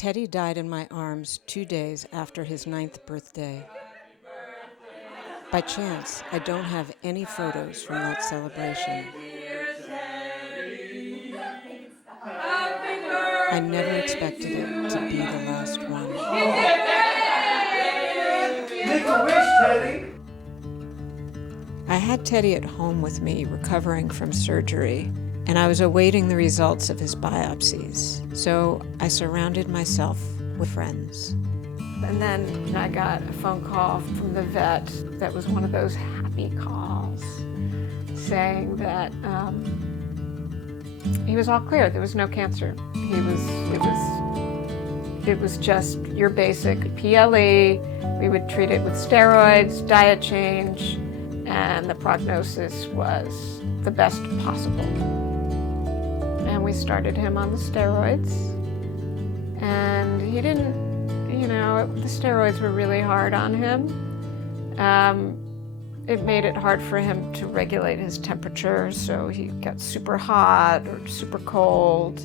Teddy died in my arms 2 days after his 9th birthday. By chance, I don't have any photos from that celebration. I never expected it to be the last one. Make a wish, Teddy! I had Teddy at home with me recovering from surgery, and I was awaiting the results of his biopsies. So I surrounded myself with friends. And then I got a phone call from the vet that was one of those happy calls saying that he was all clear. There was no cancer. It was just your basic PLE. We would treat it with steroids, diet change, and the prognosis was the best possible. And we started him on the steroids, and he didn't, the steroids were really hard on him. It made it hard for him to regulate his temperature, so he got super hot or super cold.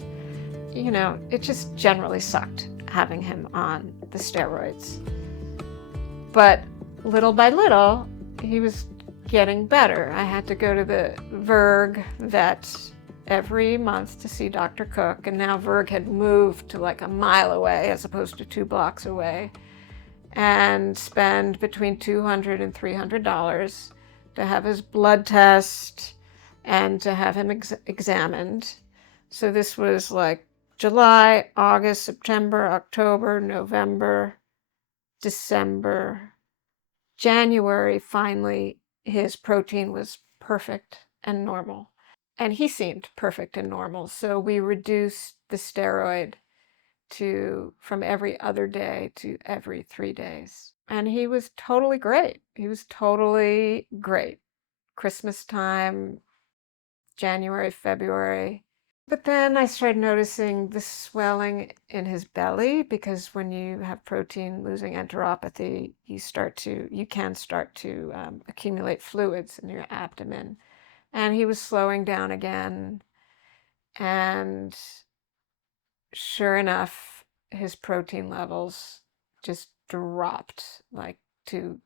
It just generally sucked having him on the steroids. But little by little, he was getting better. I had to go to the Verg vet every month to see Dr. Cook, and now Verg had moved to like a mile away as opposed to 2 blocks away, and spend between $200 and $300 to have his blood test and to have him examined. So this was like July, August, September, October, November, December, January. From his protein was perfect and normal. And he seemed perfect and normal. So we reduced the steroid from every other day to every 3 days. And he was totally great. Christmas time, January, February. But then I started noticing the swelling in his belly, because when you have protein losing enteropathy, you can start to accumulate fluids in your abdomen. And he was slowing down again. And sure enough, his protein levels just dropped like to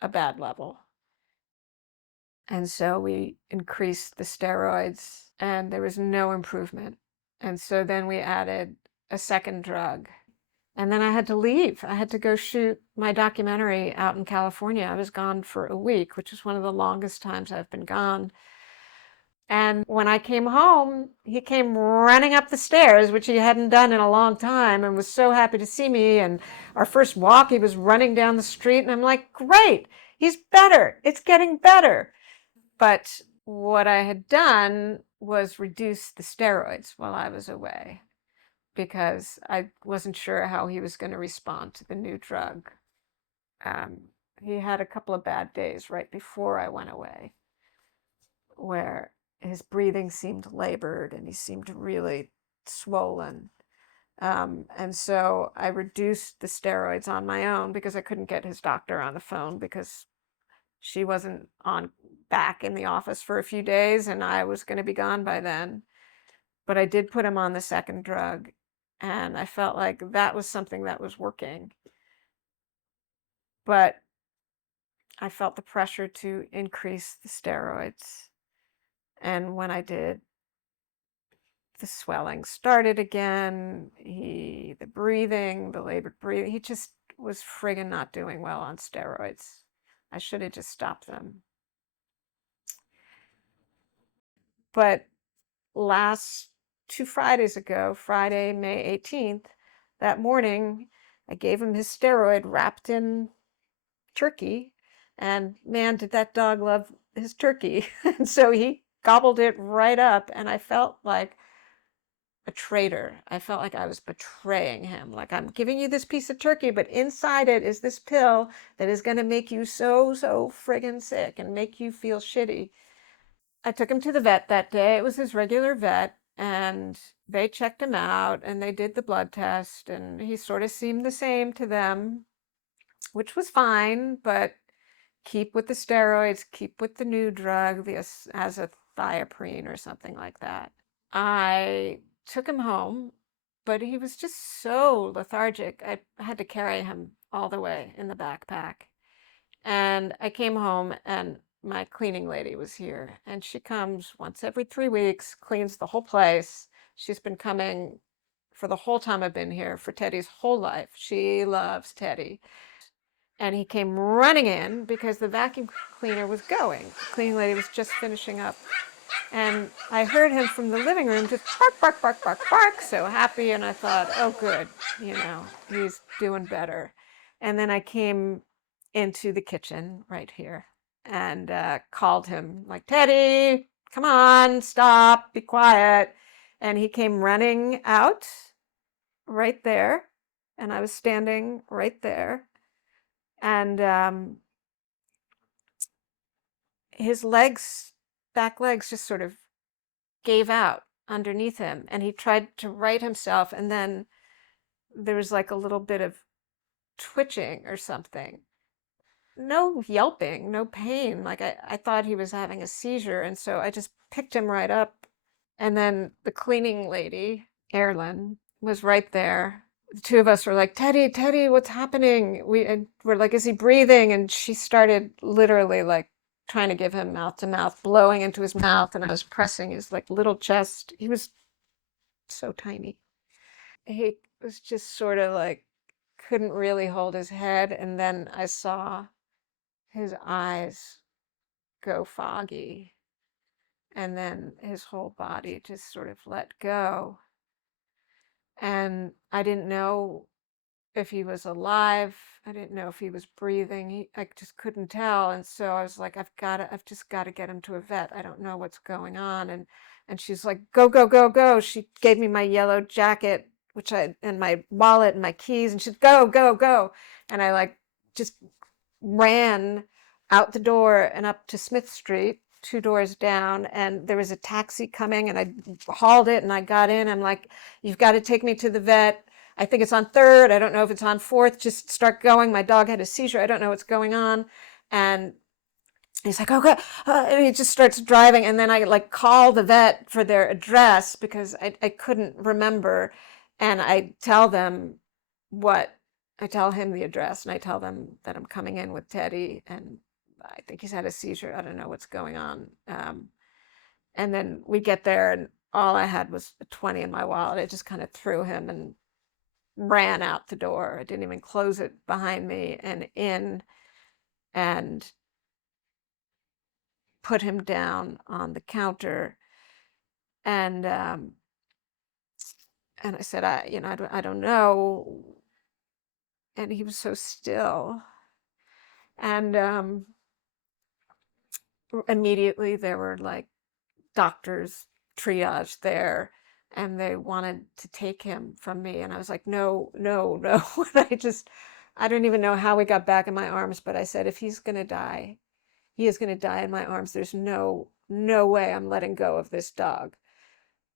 a bad level. And so we increased the steroids, and there was no improvement. And so then we added a second drug. And then I had to leave. I had to go shoot my documentary out in California. I was gone for a week, which is one of the longest times I've been gone. And when I came home, he came running up the stairs, which he hadn't done in a long time, and was so happy to see me. And our first walk, he was running down the street, and I'm like, great, he's better. It's getting better. But what I had done was reduce the steroids while I was away, because I wasn't sure how he was going to respond to the new drug. He had a couple of bad days right before I went away, where his breathing seemed labored and he seemed really swollen. And so I reduced the steroids on my own, because I couldn't get his doctor on the phone, because she wasn't back in the office for a few days and I was going to be gone by then. But I did put him on the second drug, and I felt like that was something that was working. But I felt the pressure to increase the steroids. And when I did, the swelling started again. The labored breathing, he just was friggin' not doing well on steroids. I should have just stopped them. But last 2 Fridays ago, Friday, May 18th, that morning, I gave him his steroid wrapped in turkey. And man, did that dog love his turkey. And so he gobbled it right up, and I felt like a traitor. I felt like I was betraying him. Like, I'm giving you this piece of turkey, but inside it is this pill that is going to make you so friggin' sick and make you feel shitty. I took him to the vet that day. It was his regular vet, and they checked him out and they did the blood test, and he sort of seemed the same to them, which was fine, but keep with the steroids, keep with the new drug, the azathioprine or something like that. I took him home but he was just so lethargic. I had to carry him all the way in the backpack. And I came home and my cleaning lady was here, and she comes once every 3 weeks, cleans the whole place. She's been coming for the whole time I've been here, for Teddy's whole life. She loves Teddy. And he came running in because the vacuum cleaner was going. The cleaning lady was just finishing up. And I heard him from the living room just bark, bark, bark, bark, bark, so happy. And I thought, oh, good, he's doing better. And then I came into the kitchen right here and called him, like, Teddy, come on, stop, be quiet. And he came running out right there. And I was standing right there. And his back legs just sort of gave out underneath him, and he tried to right himself, and then there was like a little bit of twitching or something. No yelping, no pain. Like I thought he was having a seizure, and so I just picked him right up. And then the cleaning lady, Erin, was right there. The two of us were like, Teddy, Teddy, what's happening? We're like, is he breathing? And she started literally like trying to give him mouth to mouth, blowing into his mouth, and I was pressing his like little chest. He was so tiny. He was just sort of like couldn't really hold his head, and then I saw his eyes go foggy, and then his whole body just sort of let go. And I didn't know if he was alive. I didn't know if he was breathing. I just couldn't tell. And so I was like, I've just got to get him to a vet. I don't know what's going on. And she's like, go, go, go, go. She gave me my yellow jacket, and my wallet and my keys. And she'd go, go, go. And I like just ran out the door and up to Smith Street, 2 doors down, and there was a taxi coming, and I hauled it and I got in. I'm like, you've got to take me to the vet. I think it's on 3rd. I don't know if it's on 4th. Just start going. My dog had a seizure. I don't know what's going on. And he's like, okay. And he just starts driving. And then I like call the vet for their address because I couldn't remember. And I tell him the address, and I tell them that I'm coming in with Teddy, and I think he's had a seizure. I don't know what's going on. And then we get there, and all I had was a 20 in my wallet. I just kind of threw him and ran out the door. I didn't even close it behind me, and in and put him down on the counter. And and I said, I don't know. And he was so still. And immediately there were like doctors triage there, and they wanted to take him from me. And I was like, no, no, no. And I don't even know how we got back in my arms, but I said, if he's going to die, he is going to die in my arms. There's no way I'm letting go of this dog.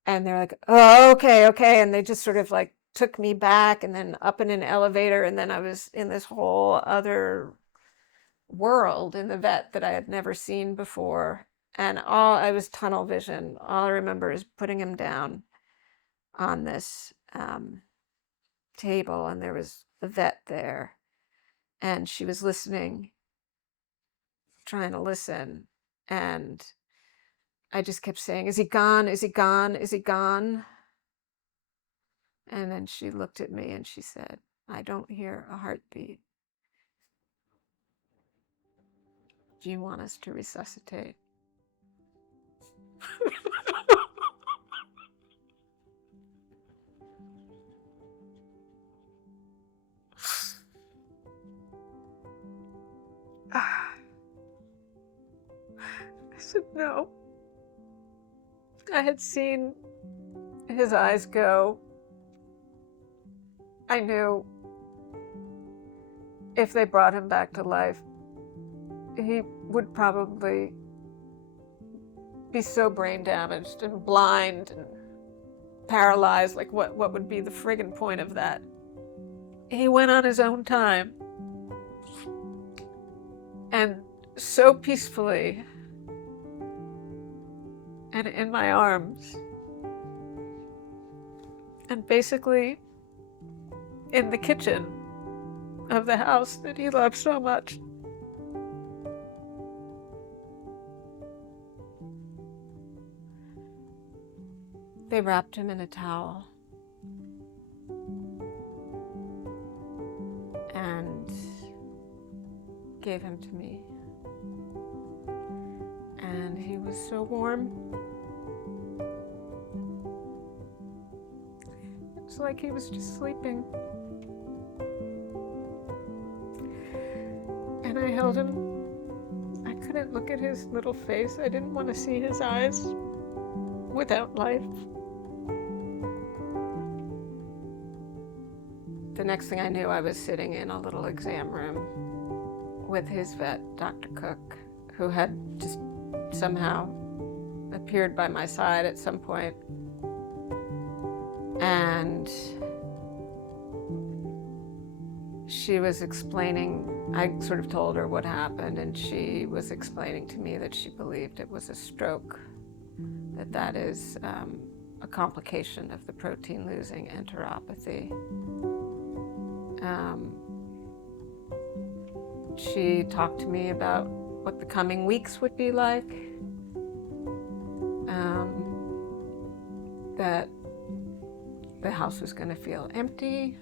And they're like, oh, okay, okay. And they just sort of like took me back and then up in an elevator. And then I was in this whole other world in the vet that I had never seen before. And I was tunnel vision. All I remember is putting him down on this table, and there was the vet there, and she was listening, trying to listen. And I just kept saying, is he gone? Is he gone? Is he gone? And then she looked at me and she said, I don't hear a heartbeat. Do you want us to resuscitate? I said, no. I had seen his eyes go. I knew if they brought him back to life, he would probably be so brain damaged and blind and paralyzed. Like, what would be the friggin' point of that? He went on his own time, and so peacefully, and in my arms. and basically in the kitchen of the house that he loved so much. They wrapped him in a towel and gave him to me. And he was so warm. It was like he was just sleeping. And I held him. I couldn't look at his little face. I didn't want to see his eyes without life. The next thing I knew, I was sitting in a little exam room with his vet, Dr. Cook, who had just somehow appeared by my side at some point. And she was explaining, I sort of told her what happened, and she was explaining to me that she believed it was a stroke, that is a complication of the protein-losing enteropathy. She talked to me about what the coming weeks would be like, that the house was going to feel empty,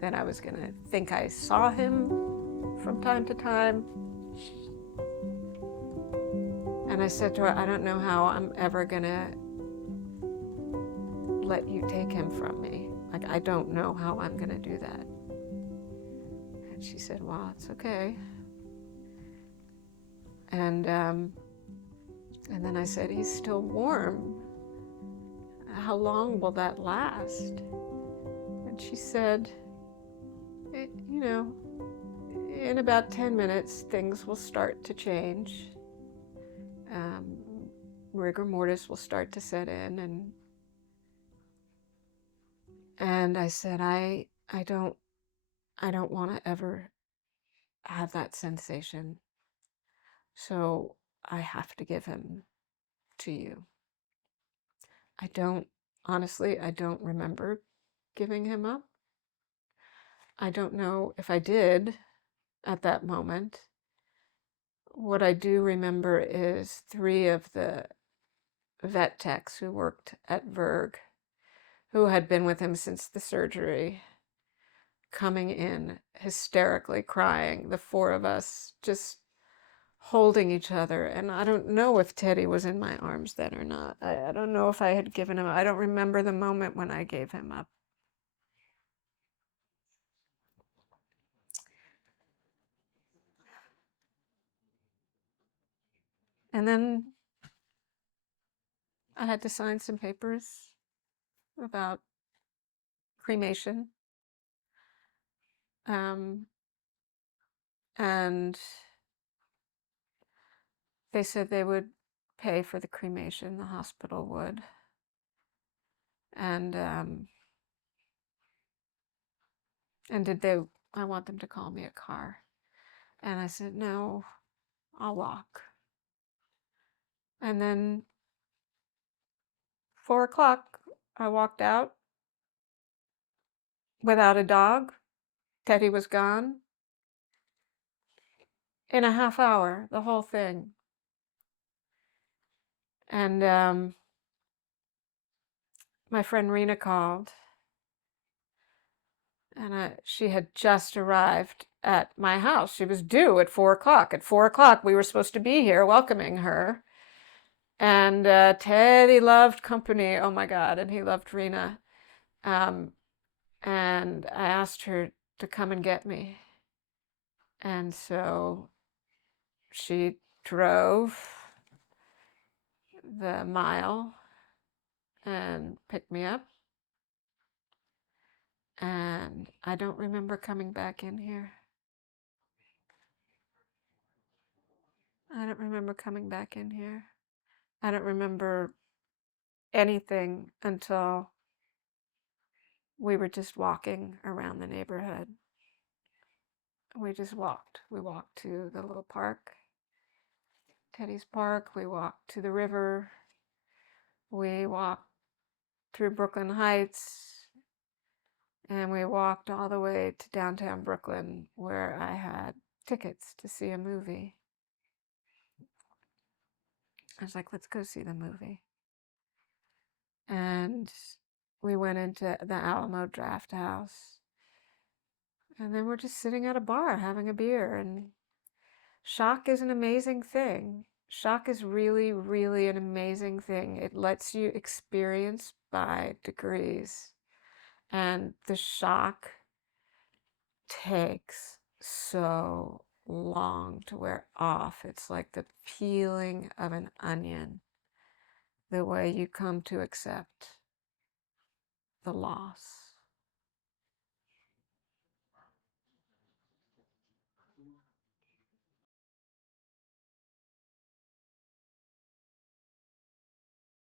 that I was going to think I saw him from time to time. And I said to her, I don't know how I'm ever going to let you take him from me. Like, I don't know how I'm going to do that. And she said, well, it's okay. And then I said, he's still warm. How long will that last? And she said, you know, in about 10 minutes, things will start to change. Rigor mortis will start to set in. And I said, I don't want to ever have that sensation. So I have to give him to you. Honestly, I don't remember giving him up. I don't know if I did at that moment. What I do remember is 3 of the vet techs who worked at Verg, who had been with him since the surgery, coming in hysterically crying, the 4 of us just holding each other. And I don't know if Teddy was in my arms then or not. I don't know if I had given him, I don't remember the moment when I gave him up. And then I had to sign some papers about cremation. And they said they would pay for the cremation, the hospital would. And I want them to call me a car. And I said, no, I'll walk. And then 4 o'clock, I walked out without a dog. Teddy was gone. In a half hour, the whole thing. And my friend Rena called. And she had just arrived at my house. She was due at 4 o'clock. At 4 o'clock, we were supposed to be here welcoming her. And Teddy loved company. Oh my God. And he loved Rena. And I asked her to come and get me. And so she drove the mile and picked me up. And I don't remember coming back in here. I don't remember coming back in here. I don't remember anything until we were just walking around the neighborhood. We just walked. We walked to the little park, Teddy's park. We walked to the river. We walked through Brooklyn Heights, and we walked all the way to downtown Brooklyn where I had tickets to see a movie. I was like, let's go see the movie. And we went into the Alamo Draft House. And then we're just sitting at a bar having a beer. And shock is an amazing thing. Shock is really, really an amazing thing. It lets you experience by degrees. And the shock takes so long to wear off. It's like the peeling of an onion, the way you come to accept the loss.